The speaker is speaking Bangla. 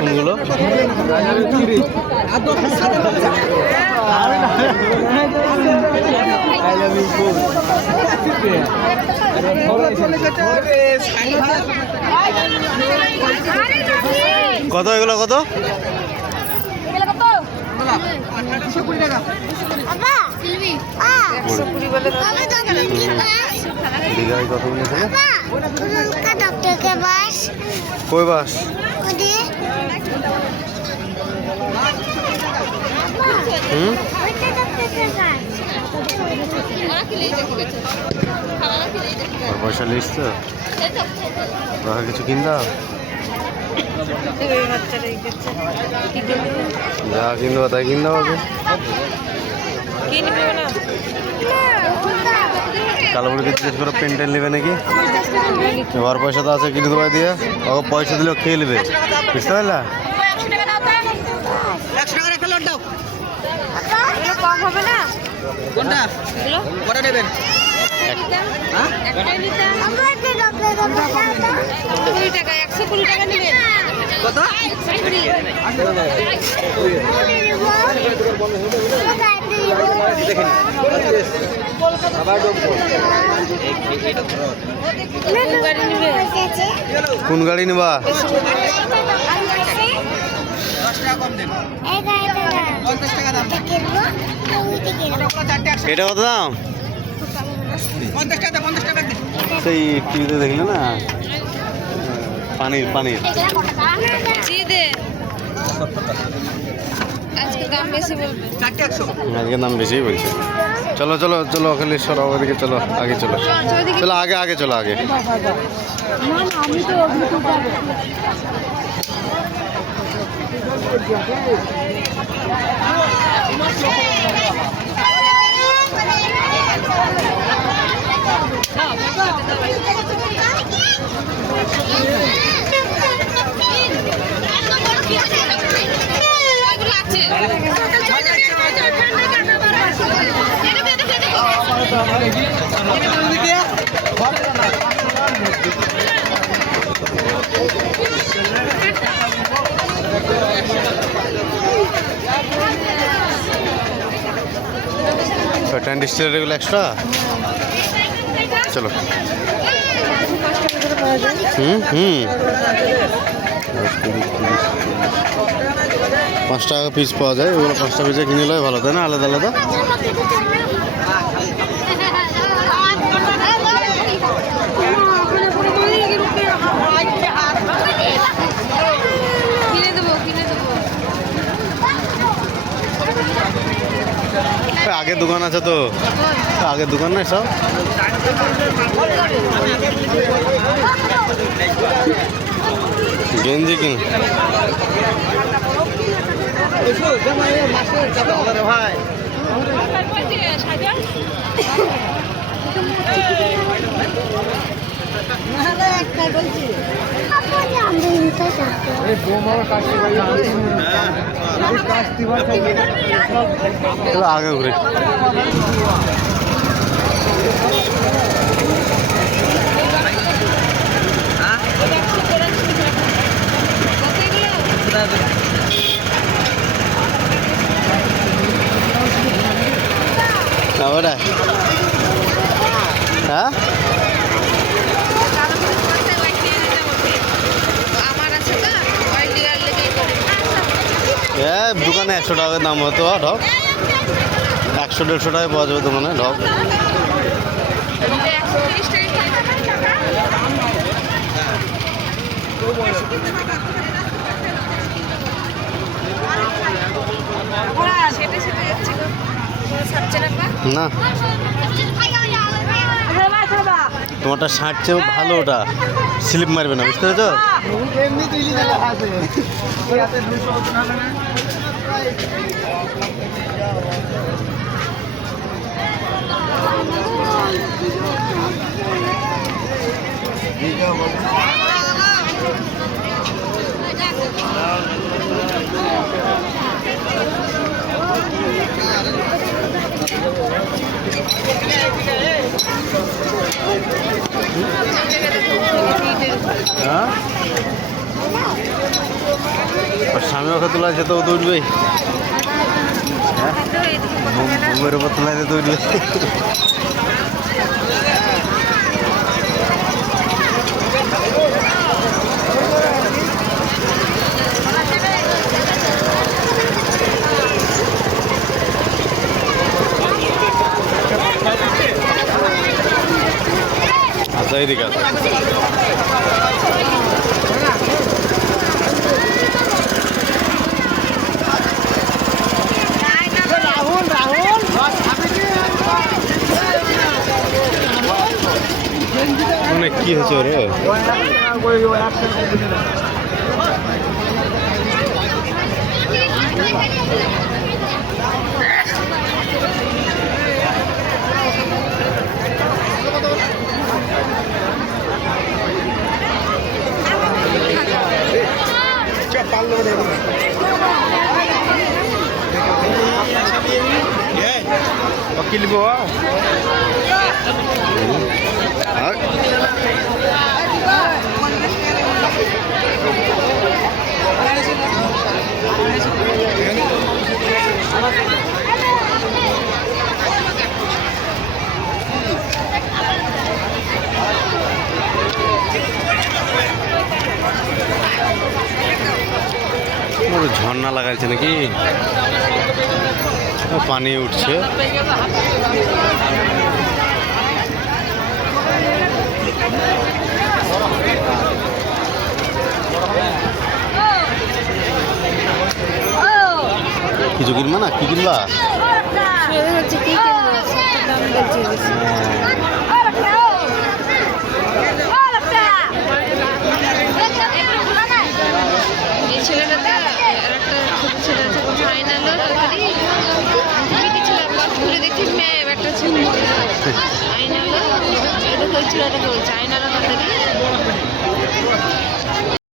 কোনগুলো? কত এগুলো কত? কই বাস? পয়সা লিস তো কিছু কিনতে যা কিনবো তাই কিনতে হবে। কালোবুড়িকে জিজ্ঞেস করো পেন টেন নেবে নাকি? এবার পয়সা তো আছে কিনে দেওয়া দিয়ে ওকে পয়সা দিলেও খেয়ে নেবে, বুঝতে পারলা? কোন গাড়ি নিবা? এটা কত দাম? সেই টিভিতে দেখলে না পানির আজকে দাম বেশি বলছে। চলো চলো চলো ওখানে সরাও, ওদিকে চলো, আগে চলো, চলো আগে আগে চলো আগে। टेंट स्टेयर एगुलो एक्स्ट्रा चलो। 5 টাকা পিস পাওয়া যায়, ওগুলো 5টা পিসে কিনে নিলে ভালো, তাই না? আলাদা আলাদা आगे दुकान আছে তো, आगे दुकान নাই সব। গেঞ্জি কিন ভাই आगे घुरे हाँ दुकाने 100 টাকা দাম হতো ঢক, 100-150 টাকায় পাওয়া যাবে দোকানে ঢক। সেটা যাচ্ছে না তোমারটা 60 চেয়েও ভালো, ওটা স্লিপ মারবে না, বুঝতে পেরেছো? হ্যাঁ, স্বামী ওকে তোলা আছে তো ও তো উঠবেই। হ্যাঁ, বুমের ওপর তোলা আছে তো উঠবে। আচ্ছা, এদিকে আছে। মানে কি হয়েছে ওর? Wakil bawa. ঝর্ণা লাগাইছে নাকি, পানি উঠছে। কিছু কিনবা না? কি কিনবা? চাইনালো